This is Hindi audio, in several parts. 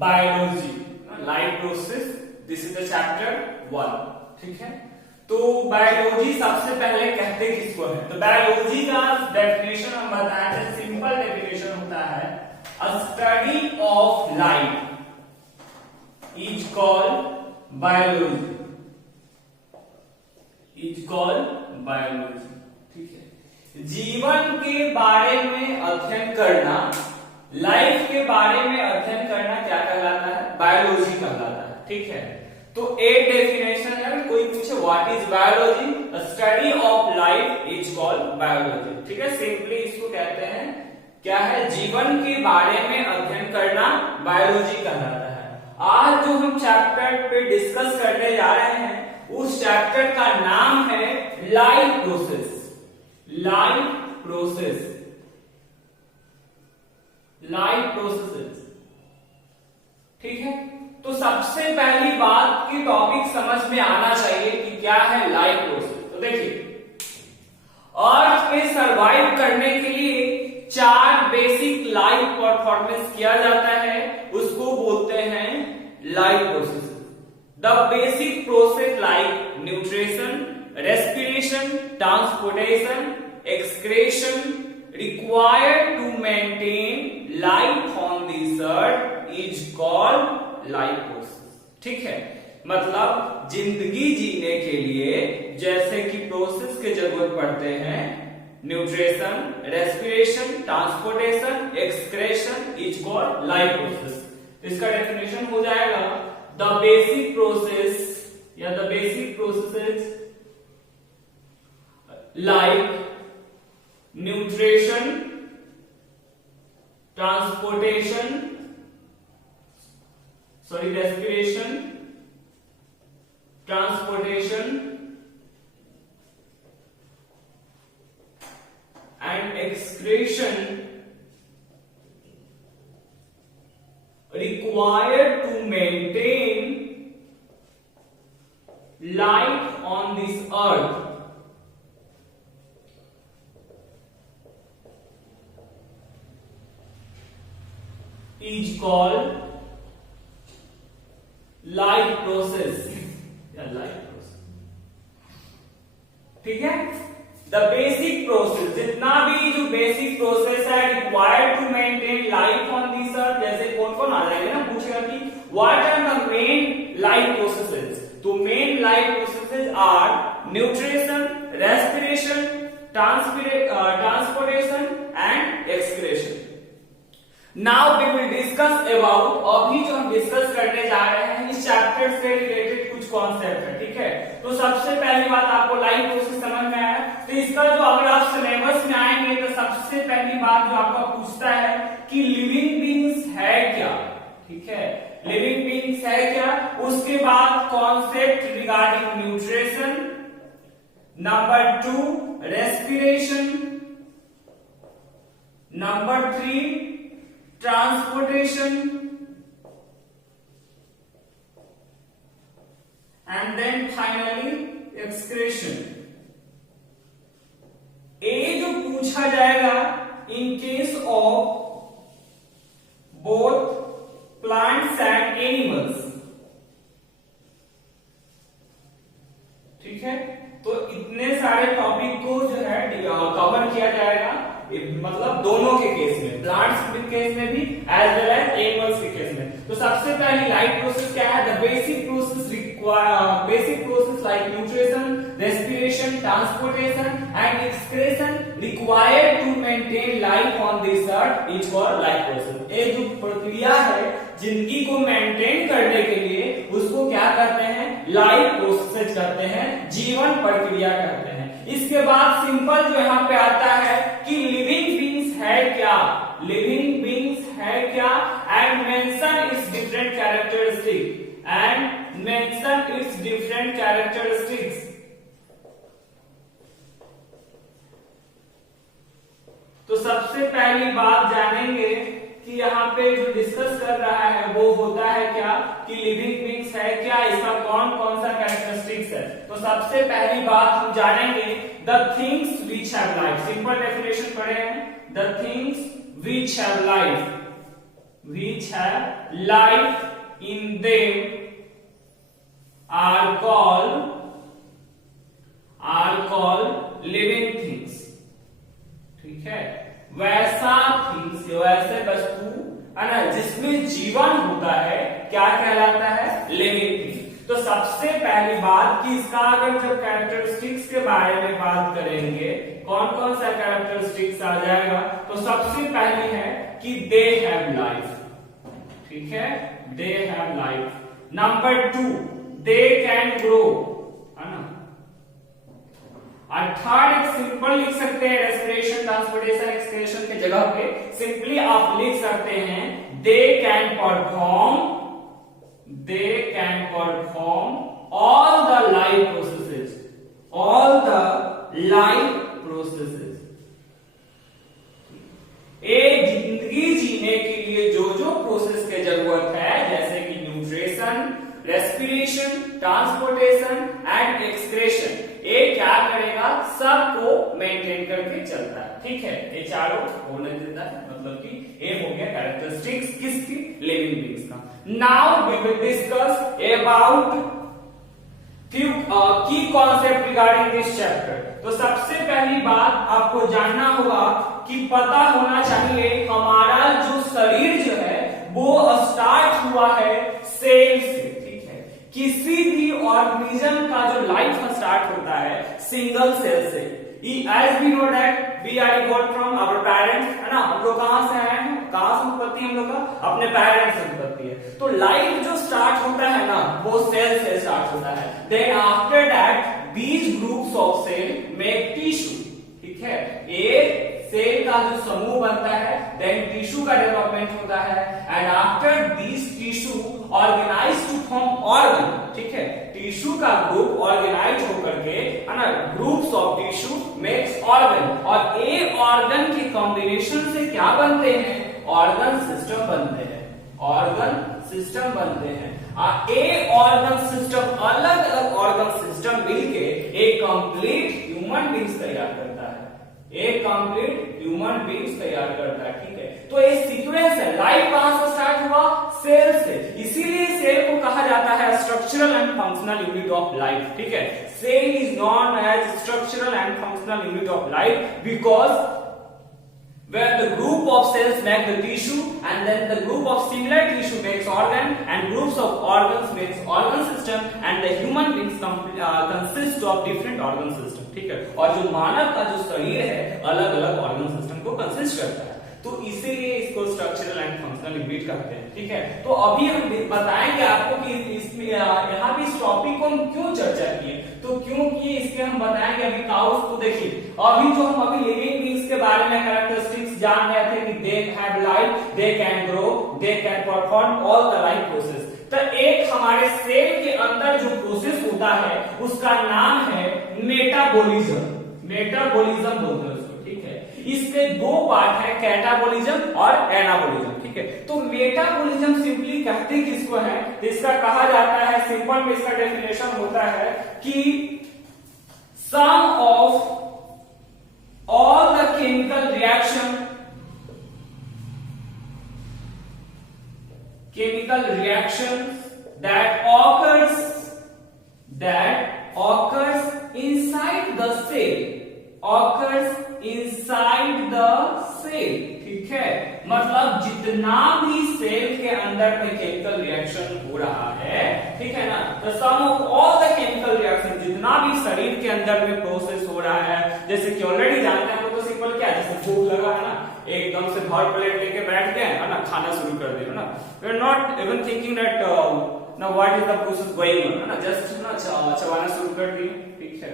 Biology, life process, this is the chapter 1। ठीक है, तो बायोलॉजी सबसे पहले कहते किसको है? तो बायोलॉजी का डेफिनेशन हम बताएं थे, सिंपल डेफिनेशन होता है अ study of life is called biology, is called biology. ठीक है, जीवन के बारे में अध्ययन करना, लाइफ के बारे में अध्ययन करना क्या कहलाता है? बायोलॉजी कहलाता है। ठीक है, तो एक डेफिनेशन है, कोई पूछे what is biology, the study of life is called biology. ठीक है, सिंपली इसको कहते हैं क्या है? जीवन के बारे में अध्ययन करना बायोलॉजी कहलाता है। आज जो हम चैप्टर पे डिस्कस करने जा रहे हैं उस चैप्टर का नाम है life process, life process, life processes. ठीक है, तो सबसे पहली बात की टॉपिक समझ में आना चाहिए कि क्या है लाइफ प्रोसेस। तो देखिए, अर्थ पे सरवाइव करने के लिए 4 बेसिक लाइफ परफॉर्मेंस किया जाता है, उसको बोलते हैं life process. The basic process like nutrition, respiration, transportation, excretion required to maintain life on this earth is called life process। ठीक है, मतलब जिंदगी जीने के लिए जैसे कि प्रोसेस की जरूरत पड़ते हैं, nutrition, respiration, transportation, excretion is called life process. इसका डेफिनेशन हो जाएगा द बेसिक प्रोसेस या the basic processes like nutrition, transportation, respiration, transportation and excretion required to maintain life on this earth is called life process या life process। ठीक है, द बेसिक प्रोसेस, जितना भी जो बेसिक प्रोसेस है required to maintain life on this earth, जैसे कौन कौन आ जाएंगे ना, पूछेगा कि what are the main life processes. तो main life processes are nutrition, respiration, transportation and excretion. Now we will discuss about, अभी जो हम डिस्कस करने जा रहे हैं इस चैप्टर से रिलेटेड कुछ कॉन्सेप्ट है। ठीक है, तो सबसे पहली बात आपको लाइफ प्रोसेस समझ में आया, तो इसका जो अगर आप सिलेबस में आएंगे तो सबसे पहली बात जो आपका पूछता है कि लिविंग बीइंग्स है क्या। ठीक है, लिविंग बीइंग्स है क्या, उसके बाद concept regarding nutrition, number 2 respiration, number 3 transportation, and then finally excretion। ये जो पूछा जाएगा in case of both plants and animals। ठीक है, तो इतने सारे टॉपिक को जो है कवर किया जाएगा, मतलब दोनों के केस में, प्लांट्स के केस में भी एज वेल एज एनिमल्स के केस में। तो सबसे पहली लाइफ प्रोसेस क्या है? The basic process basic process like nutrition, respiration, transportation and excretion required to maintain life on this earth is called life process. ये जो प्रक्रिया है जिंदगी को मेंटेन करने के लिए, उसको क्या करते हैं? लाइफ प्रोसेस करते हैं, जीवन प्रक्रिया करते हैं। इसके बाद सिंपल जो यहाँ पे आता है कि लिविंग बीइंग्स है क्या, लिविंग बीइंग्स है क्या, and mention it's different characteristic, and mention it's different characteristics. तो सबसे पहली बात जानेंगे कि यहाँ पे जो डिस्कस कर रहा है वो होता है क्या कि लिविंग बीइंग्स है क्या, इसका कौन कौन सा कैरेक्टरिस्टिक्स है। तो सबसे पहली बात हम जानेंगे the things which have life. Simple definition पढ़े हैं, the things which have life, which have life in them are called living things। ठीक है, वैसा थिंग्स, वैसे वस्तु है ना जिसमें जीवन होता है, क्या कहलाता है? Living thing. तो सबसे पहली बात कि इसका अगर जब कैरेक्टरिस्टिक्स के बारे में बात करेंगे, कौन कौन सा कैरेक्टरिस्टिक्स आ जाएगा? तो सबसे पहली है कि दे हैव लाइफ। ठीक है, they have life. Number 2, they can grow, है ना। और थर्ड एक सिंपल लिख सकते हैं, रेस्पिरेशन, ट्रांसपोर्टेशन, एक्सक्रेशन के जगह पे सिंपली आप लिख सकते हैं they can perform all the life processes, all the life processes. एक जिंदगी जीने के लिए जो जो प्रोसेस की जरूरत है, जैसे कि nutrition, respiration, transportation and excretion, ये क्या करेगा? सबको मेंटेन करके चलता है। ठीक है, ये चारों होने देता है, मतलब कि ये हो गया कैरेक्टरिस्टिक्स किसकी? लिविंग बीइंग्स का। Now we will discuss about few key concept regarding this chapter। तो सबसे पहली बात आपको जानना होगा कि पता होना चाहिए हमारा जो शरीर जो है वो स्टार्ट हुआ है सेल से। ठीक है, किसी भी ऑर्गेनिज्म का जो लाइफ स्टार्ट होता है सिंगल सेल से। As we know that we are got from our parents, है ना। हम लोग कहां से आए हैं? कहां से उत्पत्ति हम लोग का? अपने पेरेंट्स से उत्पत्ति है। तो लाइफ जो स्टार्ट होता है ना वो सेल से स्टार्ट होता है। Then after that these groups of cell make tissue। ठीक है, एक सेल का जो समूह बनता है, देन टिश्यू का डेवलपमेंट होता है, and after this tissue organise to form organ. ठीक है, टिश्यू का ग्रुप ऑर्गेनाइज होकर के, है ना, groups of tissue makes organ, और एक ऑर्गन के कॉम्बिनेशन से क्या बनते हैं? ऑर्गन सिस्टम बनते हैं, ऑर्गन सिस्टम बनते हैं। एक ऑर्गन सिस्टम, अलग अलग ऑर्गन सिस्टम मिलके एक कंप्लीट ह्यूमन बीइंग्स तैयार करता है, एक कंप्लीट ह्यूमन बीइंग्स तैयार करता है। ठीक है, तो ये सीक्वेंस है। लाइफ कहां से स्टार्ट हुआ? सेल से। इसीलिए सेल को कहा जाता है structural and functional unit of life. ठीक है, cell is known as structural and functional unit of life because where the group of cells make the tissue, and then the group of similar tissue makes organ, and groups of organs makes organ system, and the human beings consist of different organ system। ठीक है, और जो मानव का जो शरीर है अलग अलग ऑर्गन सिस्टम को कंसिस्ट करता है, तो इसीलिए इसको स्ट्रक्चरल एंड फंक्शनल यूनिट कहते हैं। ठीक है, तो अभी हम बताएंगे आपको कि इसमें यहाँ भी इस टॉपिक को हम क्यों चर्चा किए। तो क्योंकि इसके हम बताएंगे अभी काउस। तो देखिए, अभी जो हम अभी लिविंग बीइंग्स के बारे में कैरेक्टरिस्टिक्स जान रहे थे कि they have life, they can grow, they can perform all the life process. तो एक हमारे सेल के अंदर जो प्रोसेस होता है उसका नाम है मेटाबॉलिज्म। मेटाबॉलिज्म बोलते हैं उसको। ठीक है, इसके दो पार्ट है, कैटाबॉलिज्म और एनाबॉलिज्म। ठीक है, तो मेटाबॉलिज्म सिंपली कहते किसको है? तो इसका कहा जाता है, सिंपल में इसका डेफिनेशन होता है कि sum of all the chemical reaction that occurs inside the cell। ठीक है, मतलब जितना भी सेल के अंदर में केमिकल रिएक्शन हो रहा है, ठीक है ना, तो sum of all the chemical reaction, जितना भी शरीर के अंदर में प्रोसेस हो रहा है, जैसे कि ऑलरेडी जानते हैं, तो सिंपल क्या है, जैसे भूख लगा है ना, एकदम से भर प्लेट लेके बैठ गए है ना, खाना शुरू कर दिया ना, we are not even thinking that now what is the process going on, है ना, जस्ट ना चबाना शुरू कर दिए। ठीक है,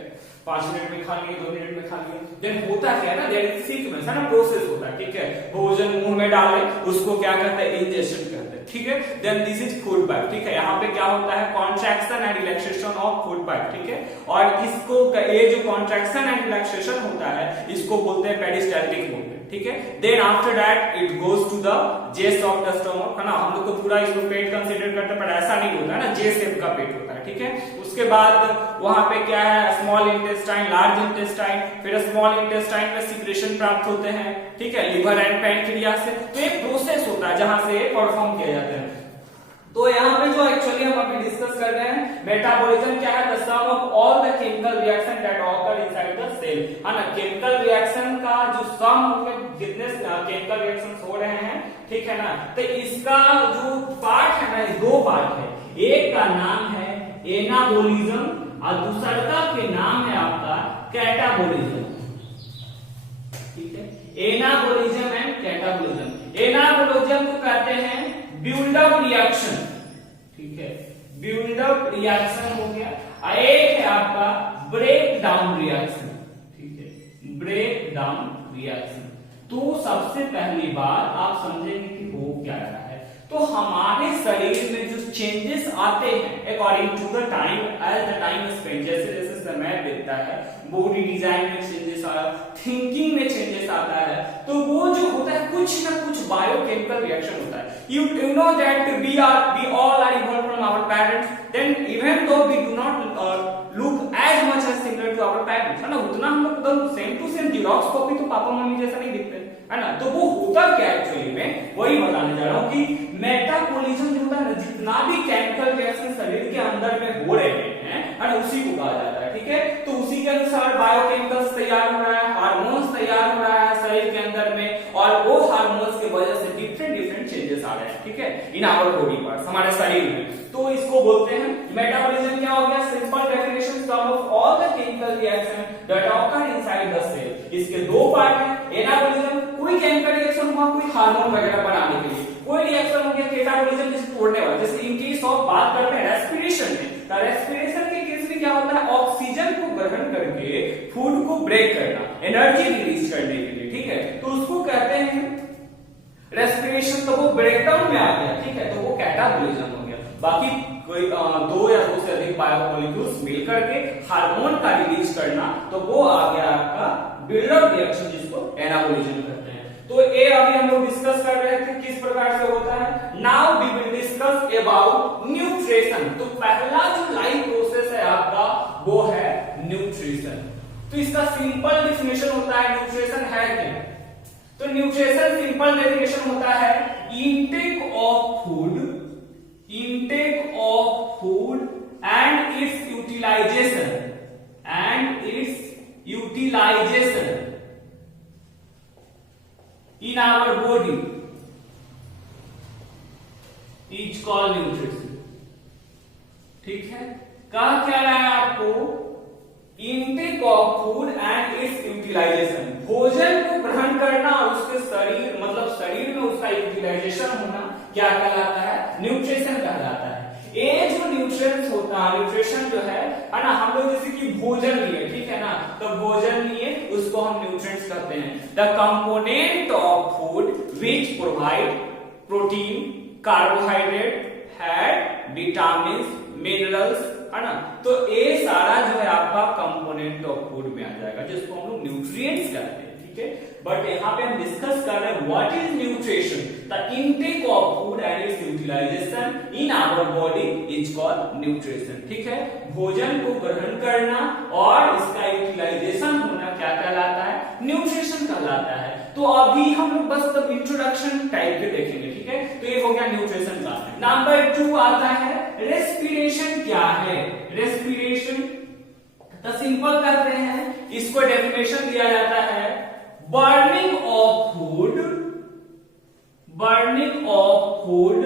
5 मिनट में खा लिए, 2 मिनट में खा लिए। देन होता क्या है ना, देयर इज सीक्वेंस, है ना, प्रोसेस होता है। ठीक है, भोजन मुंह में डाले, उसको क्या करते हैं? इंजेक्शन करते हैं। ठीक है, then this is food pipe. ठीक है, यहाँ पे क्या होता है? Contraction and relaxation of food pipe. ठीक है, और इसको ये जो कॉन्ट्रैक्शन एंड रिलैक्सेशन होता है इसको बोलते हैं पेरिस्टाल्टिक मूवमेंट। ठीक है। Then after that it goes to the J of the stomach, है ना। हम लोग को पूरा इसको पेट कंसीडर करते हैं, पर ऐसा नहीं होता है ना, जे शेप का पेट होता है, ठीक है। उसके बाद वहां पे क्या है, स्मॉल इंटेस्टाइन, लार्ज इंटेस्टाइन, फिर स्मॉल इंटेस्टाइन में सिक्रेशन प्राप्त होते हैं, ठीक है, लिवर एंड पैनक्रियाज से। तो एक प्रोसेस होता है जहां से परफॉर्म किया जाता है। तो यहाँ पे जो एक्चुअली हम अभी डिस्कस कर रहे हैं, मेटाबॉलिज्म क्या है, the sum of all the chemical reaction that occur inside the cell, है ना। केमिकल रिएक्शन का जो सम होगा, जितने केमिकल रिएक्शंस हो रहे हैं, ठीक है ना, तो इसका जो पार्ट है ना, दो पार्ट है। एक का नाम है एनाबोलिज्म और दूसरा के नाम है आपका कैटाबोलिज्म, ठीक है। Anabolism and catabolism. एनाबोलिज्म को कहते हैं बिल्डअप रिएक्शन, ठीक है, बिल्डअप रिएक्शन हो गया। एक है आपका ब्रेक डाउन रिएक्शन, ठीक है, ब्रेक डाउन रिएक्शन। तो सबसे पहली बार आप समझेंगे कि हो क्या रहा है। तो हमारे शरीर में जो चेंजेस आते हैं according to the time, as the time spend, जैसे जैसे समय बीतता है, बॉडी डिजाइन में चेंजेस आ रहा है, थिंकिंग में चेंजेस आता है, तो वो जो होता है कुछ ना कुछ बायोकेमिकल रिएक्शन होता है। You know that we all are evolved from our parents, then even though we do not look as much as similar to our parents, है ना, उतना हम लोग एकदम same to same xerox copy तो पापा मम्मी जैसा नहीं दिखते, है ना। तो वो होता क्या एक्चुअली में, वही बताने जा रहा हूँ कि मेटाबॉलिज्म जो होता है ना, जितना भी केमिकल रिएक्शन शरीर के अंदर में हो रहे हैं, है ना, उसी को कहा जाता है, ठीक है। तो उसी के अनुसार बायोकेमिकल्स तैयार हो रहा है, हार्मोन्स तैयार हो रहा है शरीर के अंदर में, और वो हार्मोन्स की वजह से डिफरेंट चेंजेस आ रहे हैं, ठीक है, इन आवर बॉडी पार्ट्स, हमारे शरीर में। तो इसको बोलते हैं मेटाबॉलिज्म। क्या हो गया, simple definition, sum of all the chemical reaction that occur inside the cell. इसके दो पार्ट हैं। एनाबॉलिज्म कोई केमिकल रिएक्शन हुआ, कोई हार्मोन वगैरह बनाने के लिए, कोई रिएक्शन हो गया। कैटाबॉलिज्म जिसे तोड़ने वाला, जैसे इन केस ऑफ बात करते हैं रेस्पिरेशन में, तो रेस्पिरेशन के केस में क्या होता है, ऑक्सीजन को ग्रहण करके फूड को ब्रेक करना, एनर्जी रिलीज करने के लिए, ठीक है, तो उसको कहते हैं रेस्पिरेशन। तो वो ब्रेकडाउन में आ गया, ठीक है, तो वो कैटाबॉलिज्म हो गया। बाकी कोई दो या दो से अधिक बायोमोलिक्यूल्स मिलकर के हार्मोन का रिलीज करना, तो वो आ गया आपका बिल्डअप रिएक्शन, जिसको एनाबॉलिज्म कहते हैं। तो ये अभी हम लोग डिस्कस कर रहे थे किस प्रकार से होता है। Now we will discuss about nutrition. तो पहला जो लाइफ प्रोसेस है आपका, वो है न्यूट्रिशन। तो इसका सिंपल डेफिनेशन होता है, न्यूट्रिशन है क्या। तो न्यूट्रिशन सिंपल डेफिनेशन होता है intake of food, intake of food and its utilisation, and its utilisation in our body is called nutrition, ठीक है। कहा क्या रहा है आपको, intake of food and its utilisation, भोजन को ग्रहण करना और उसके शरीर, मतलब शरीर में उसका यूटिलाइजेशन होना क्या कहलाता है, न्यूट्रिशन कहलाता है। ये जो न्यूट्रिएंट्स होता है, न्यूट्रिशन जो है ना, हम लोग जैसे कि भोजन लिए, ठीक है ना, तो भोजन लिए उसको हम न्यूट्रिएंट्स कहते हैं। The component of food which provide protein, carbohydrate, fat, vitamin, minerals, है ना। तो ये सारा जो है आपका कंपोनेंट ऑफ फूड में आ जाएगा, जिसको हम लोग न्यूट्रिएंट्स कहते हैं, ठीक है। बट यहाँ पे हम डिस्कस कर रहे हैं what is nutrition, the intake of food and its utilisation in our body is called nutrition, ठीक है। भोजन को ग्रहण करना और इसका यूटिलाइजेशन होना क्या कहलाता है, न्यूट्रिशन कहलाता है। तो अभी हम लोग बस तब इंट्रोडक्शन टाइप के देखेंगे, ठीक है। तो ये हो गया न्यूट्रिशन का। नंबर 2 आता है रेस्पिरेशन। क्या है रेस्पिरेशन, तो सिंपल करते हैं, इसको डेफिनेशन दिया जाता है burning of food, burning of food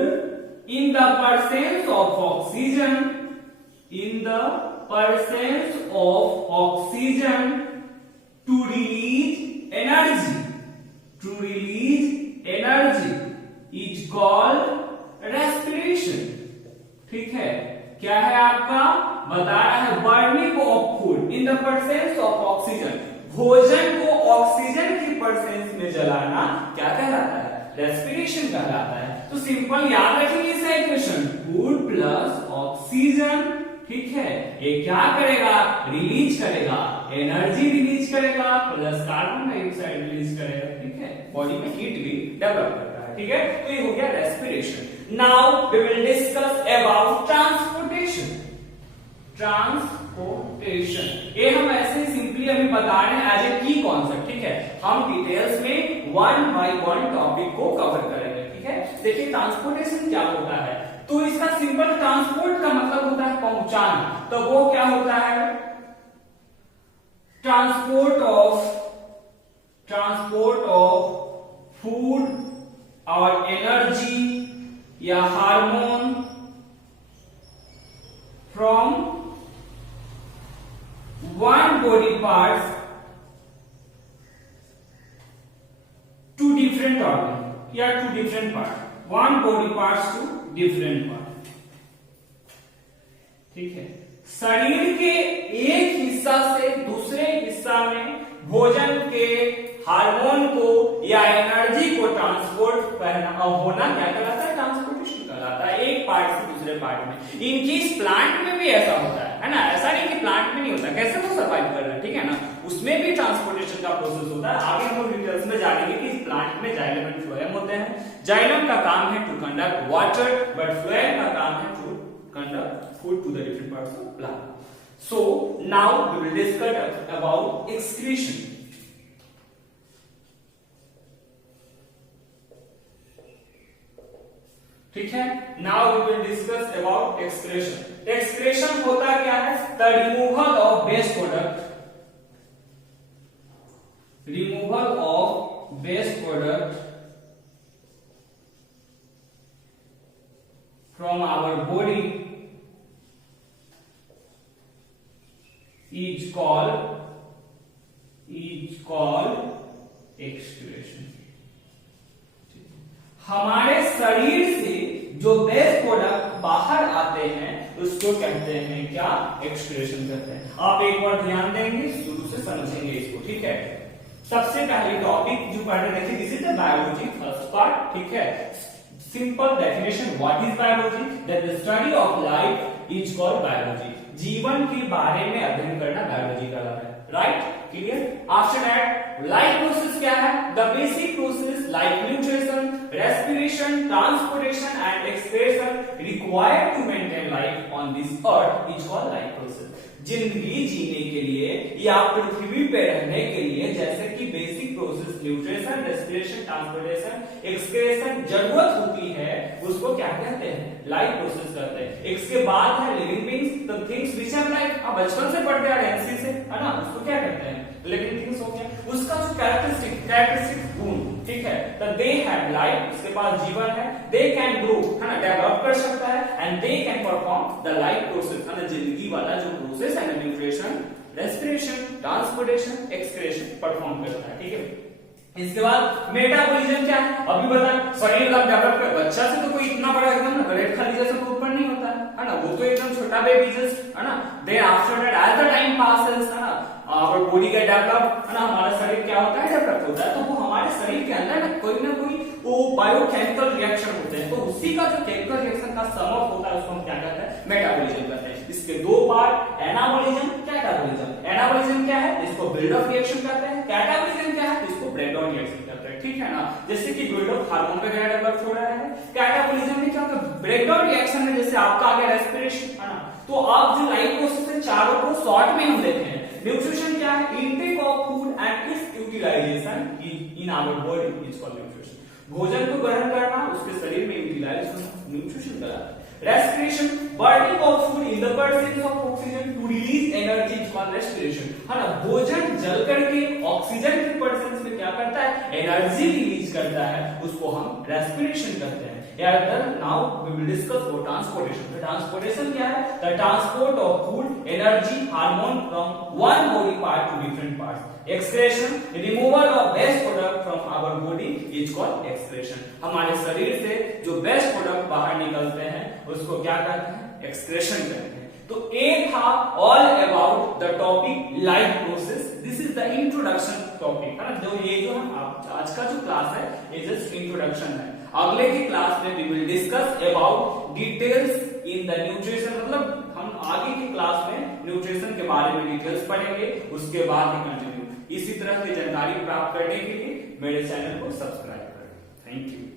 in the presence of oxygen, in the presence of oxygen to release energy, to release energy is called respiration, ठीक है। क्या है आपका, बता रहा है burning of food in the presence of oxygen, भोजन को ऑक्सीजन की प्रेजेंस में जलाना क्या कहलाता है, रेस्पिरेशन कहलाता है। तो सिंपल याद रखेंगे इस इक्वेशन, फूड प्लस ऑक्सीजन, ठीक है, ये क्या करेगा, रिलीज करेगा, एनर्जी रिलीज करेगा, प्लस कार्बन डाइऑक्साइड रिलीज करेगा, ठीक है, बॉडी में हीट भी डेवलप करता है, ठीक है। तो ये हो गया respiration. Now we will discuss about transportation. Transportation ये हम ऐसे ही सिंपली अभी बता रहे हैं एज ए की कॉन्सेप्ट, ठीक है। हम डिटेल्स में वन बाय वन टॉपिक को कवर करेंगे, ठीक है। देखिए ट्रांसपोर्टेशन क्या होता है, तो इसका सिंपल ट्रांसपोर्ट का मतलब होता है पहुंचाना, तो वो क्या होता है, ट्रांसपोर्ट ऑफ फूड और एनर्जी या hormone from one body parts to different organ या to different part, one body parts to different part, ठीक है। शरीर के एक हिस्सा से दूसरे हिस्सा में भोजन के हार्मोन को या एनर्जी को ट्रांसपोर्ट होना क्या कहलाता है, ट्रांसपोर्टेशन कहलाता है, एक पार्ट से दूसरे पार्ट में। इनकेस प्लांट में भी ऐसा होता है ना, ऐसा नहीं कि प्लांट में नहीं होता, कैसे वो सर्वाइव कर रहा है, ठीक है ना, उसमें भी ट्रांसपोर्टेशन का प्रोसेस होता है। आगे हम डिटेल्स में जानेंगे कि इस प्लांट में जाइलम एंड फ्लोएम होते हैं। जाइलम का काम है to conduct water, but phloem का काम है to conduct food to the different parts of plant. So now we will discuss about excretion. ठीक है, now we will discuss about excretion. Excretion होता क्या है, the removal of waste product, removal of waste product from our body is called excretion. हमारे शरीर से जो वेस्ट प्रोडक्ट बाहर आते हैं उसको कहते हैं क्या, एक्सक्रीशन कहते हैं। आप एक बार ध्यान देंगे, शुरू से समझेंगे इसको, ठीक है। सबसे पहले टॉपिक जो पढ़ रहे थे, this is the biology first part, ठीक है। Simple definition, what is biology? That the study of life is called biology. जीवन के बारे में अध्ययन करना बायोलॉजी कहलाता है, right, clear. After that life process क्या है, the basic process like nutrition, respiration, transportation and excretion required to maintain life on this earth is called life process. जिंदगी जीने के लिए या पृथ्वी पे रहने के लिए जैसे कि basic process nutrition, respiration, transportation, excretion जरूरत होती है, उसको क्या कहते हैं, लाइफ प्रोसेस कहते हैं। इसके बाद है living beings, the things which have life. अब बचपन से पढ़ते आ रहे हैं एनसी से, है ना, उसको क्या कहते हैं, लिविंग थिंग्स हो गया। उसका जो कैरेक्टरिस्टिक गुण, ठीक है, तो दे हैव लाइफ, उसके पास जीवन है, दे कैन ग्रो, है ना, डेवलप कर सकता है, and they can perform the life process, है ना, जिंदगी वाला जो प्रोसेस है, nutrition, respiration, transportation, excretion perform करता है, ठीक है। इसके बाद मेटाबॉलिज्म क्या है, अभी बता, शरीर का डेवलप कर, बच्चा से तो कोई इतना बड़ा एकदम ना ब्रेड खा लीजिए सब ऊपर नहीं होता है ना, वो तो एकदम छोटा बेबी जस्ट, है ना। Then after that as the time passes, है ना, और बॉडी का डेवलप, है ना, हमारा शरीर क्या होता है, डेवलप होता है, तो वो हमारे शरीर के अंदर ना कोई वो बायोकेमिकल रिएक्शन होते हैं, तो उसी का जो केमिकल रिएक्शन का सम ऑफ होता है उसको हम क्या कहते हैं, मेटाबॉलिज्म कहते हैं। इसके दो पार्ट, एनाबॉलिज्म, कैटाबॉलिज्म। एनाबॉलिज्म क्या है, इसको बिल्ड ऑफ रिएक्शन कहते हैं। कैटाबॉलिज्म क्या है, इसको ब्रेक डाउन रिएक्शन कहते हैं, ठीक है ना। जैसे कि बिल्ड ऑफ हार्मोन वगैरह डेवलप हो रहा है, कैटाबॉलिज्म में क्या होता है, ब्रेक डाउन रिएक्शन में जैसे आपका आ गया रेस्पिरेशन, है ना, तो आप जो लाइफ प्रोसेस है चारों को शॉर्ट में हम देते हैं। न्यूट्रिशन क्या है, intake of food and its utilisation in our body is called nutrition. भोजन को ग्रहण करना, उसके शरीर में यूटिलाइजेशन, न्यूट्रिशन कहलाता है। Respiration, burning of food in the presence of oxygen to release energy is called respiration, है ना। भोजन जल करके ऑक्सीजन के प्रेजेंस में क्या करता है, एनर्जी रिलीज करता है, उसको हम रेस्पिरेशन कहते हैं। Now we will discuss about transportation. Transportation क्या है, the transport of food, energy, hormone from one body part to different parts. Excretion, removal of waste product from our body is called excretion. हमारे शरीर से जो वेस्ट प्रोडक्ट बाहर निकलते हैं उसको क्या कहते हैं, एक्सक्रेशन कहते हैं। तो ये था all about the topic life process. This is the introduction topic, है ना। जो ये जो हम आज का जो क्लास है ये जस्ट इंट्रोडक्शन है। अगले की क्लास में we will discuss about details in the nutrition, मतलब हम आगे की क्लास में न्यूट्रिशन के बारे में डिटेल्स पढ़ेंगे, उसके बाद ही कंटिन्यू। इसी तरह की जानकारी प्राप्त करने के लिए मेरे चैनल को सब्सक्राइब करें। Thank you.